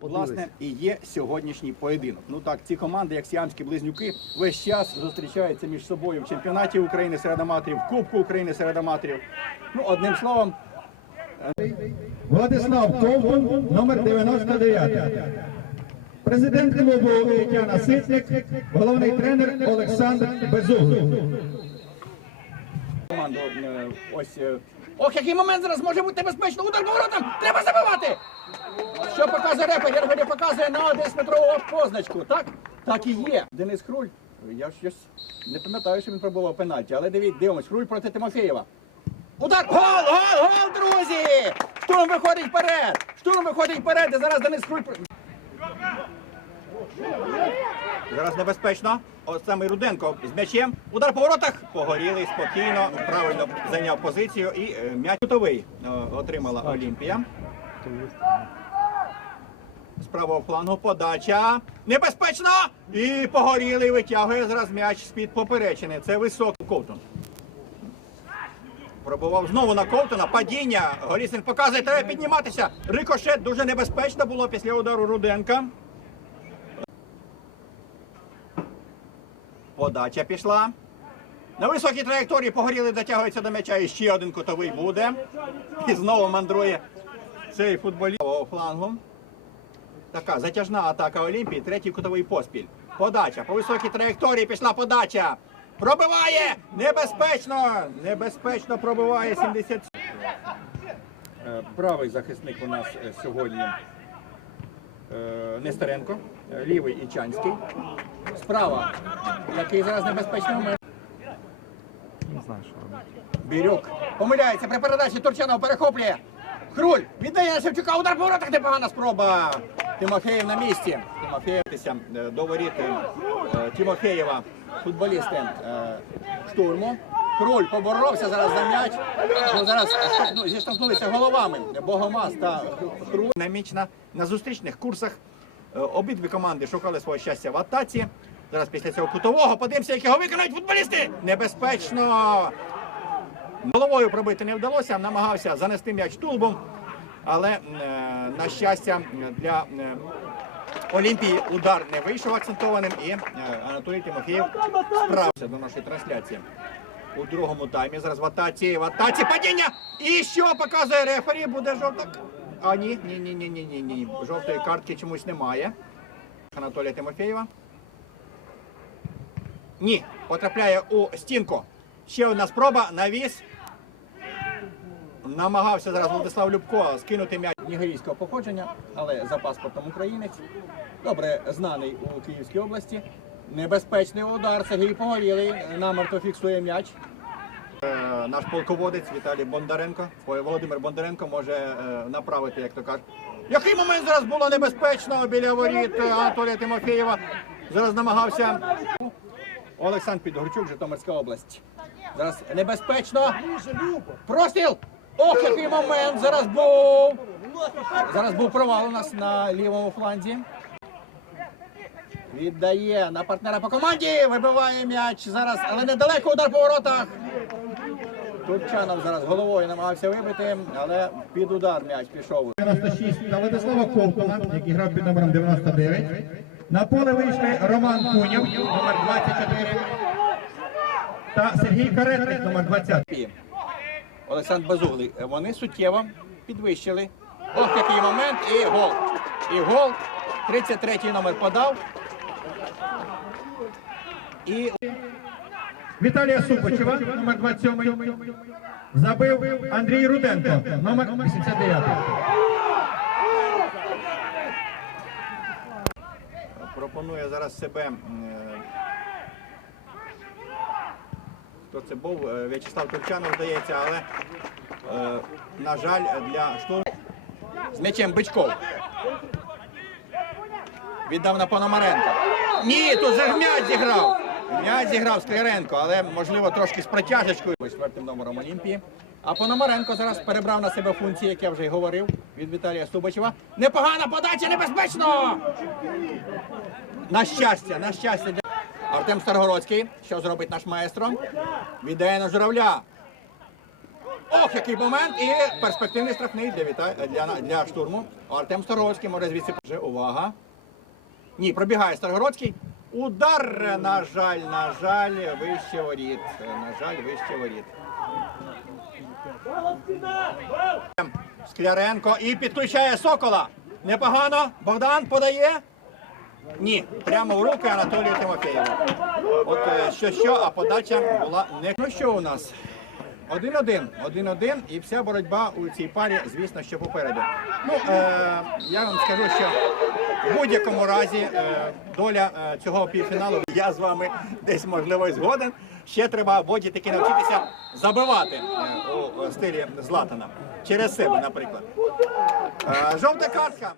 Власне, і є сьогоднішній поєдинок. Ну так, ці команди, як сіамські близнюки, весь час зустрічаються між собою в чемпіонаті України серед аматорів, в Кубку України серед аматорів. Ну, одним словом, Владислав Ковтун, номер 99. Президент клубу Тетяна Ситник, головний тренер Олександр Безуглий. команду е, ось. е, Ох, який момент зараз може бути небезпечно. Удар поворотом! Треба забивати! Що показує рефері? Рефері показує на 10 метрову позначку. Так? Так і є. Денис Хруль. Я ж я не пам'ятаю, що він пробував пенальті, але дивіться, дивимось, Хруль проти Тимофєєва. Удар! Гол! Гол! Гол, друзі! Штурм виходить вперед! Штурм виходить вперед, і зараз Денис Хруль. Зараз небезпечно. Ось саме Руденко з м'ячем. Удар по воротах. Погорілий спокійно, правильно зайняв позицію і е, м'яч кутовий е, отримала Олімпія. З правого флангу подача. Небезпечно! І погорілий витягує зараз м'яч з-під поперечини. Це високий Ковтун. Пробував знову на Ковтуна. Падіння. Голісник показує, треба підніматися. Рикошет дуже небезпечно було після удару Руденка. Подача пішла. На високій траєкторії погоріли, дотягується до м'яча. І ще один кутовий буде. І знову мандрує цей футболіст флангу. Така затяжна атака Олімпії. Третій кутовий поспіль. Подача. По високій траєкторії пішла подача. Пробиває! Небезпечно! Небезпечно пробиває 70. Е, Правий захисник у нас е, сьогодні е, Нестеренко, лівий Ічанський. Справа, який зараз небезпечний момент. Не знаю, що. Бірюк помиляється при передачі Турчанов перехоплює. Хруль віддає на Шевчука. Удар по воротах. Непогана спроба. Тимофєєв на місці. Тимофєєвся е, до воріт е, Футболісти е, штурму. Хруль поборовся зараз за м'яч. Ну, зараз штовхну- зіштовхнулися головами. Богомаз та Хруль. Динамічна на зустрічних курсах. Обидві команди шукали свого щастя в атаці. Зараз після цього кутового подивимося, як його виконають футболісти. Небезпечно. Головою пробити не вдалося, намагався занести м'яч тулбом, але е, на щастя для Олімпії удар не вийшов акцентованим і е, Анатолій Тимофєєв справився до нашої трансляції. У другому таймі зараз в атаці, в атаці падіння. І що показує рефері? Буде жовта. А ні, ні, ні, ні, ні, ні, ні. Жовтої картки чомусь немає. Анатолія Тимофєєва. Ні, потрапляє у стінку. Ще одна спроба, навіс. Намагався зараз Владислав Любко скинути м'яч нігерійського походження, але за паспортом українець. Добре знаний у Київській області. Небезпечний удар. Сергій Погорілий намерто фіксує м'яч. Е, Наш полководець Віталій Бондаренко, Володимир Бондаренко може е, направити, як то кажуть. Який момент зараз було небезпечно біля воріт Анатолія Тимофєєва? Зараз намагався Олександр Підгорчук, Житомирська область. Зараз небезпечно. Простіл! Ох, який момент зараз був! Зараз був провал у нас на лівому фланзі. Віддає на партнера по команді. Вибиває м'яч зараз, але недалеко удар по воротах. Турчанов зараз головою намагався вибити, але під удар м'яч пішов. 96 на Владислава Ковтуна, який грав під номером 99. На поле вийшли Роман Кунєв, номер 24. Та Сергій Каретник, номер 20. Олександр Безуглий. Вони суттєво підвищили. Ох, який момент. І гол. І гол. 33-й номер подав. І Віталія Супочева, номер 27. Забив Андрій Руденко, номер 89. пропонує зараз себе. м, е, Хто це був? Е, В'ячеслав Турчанов, здається, але, е, на жаль, для штурму. З м'ячем Бичков. Віддав на Пономаренка. Ні, тут же м'яч зіграв. М'яч зіграв Скляренко, але можливо трошки з протяжечкою. Четвертим номером Олімпії. А Пономаренко зараз перебрав на себе функції, як я вже й говорив, від Віталія Субачева. Непогана подача, небезпечно! На щастя, на щастя. Артем Старгородський. Що зробить наш маестро? Віддає на журавля. Ох, який момент! І перспективний штрафний для, для, для штурму. Артем Старогородський може звідси. Вже увага. Ні, пробігає Старогородський. Удар, на жаль, на жаль, вище воріт. На жаль, вище воріт. Скляренко і підключає Сокола. Непогано. Богдан подає. Ні, прямо в руки Анатолію Тимофєєву. От е, що що, а подача була не. Ну що у нас? Один-один, один-один, і вся боротьба у цій парі, звісно, що попереду. Ну, е, я вам скажу, що в будь-якому разі е, доля е, цього півфіналу, я з вами десь можливо згоден. Ще треба боді таки навчитися забивати е, у стилі Златана через себе, наприклад. Е, жовта картка.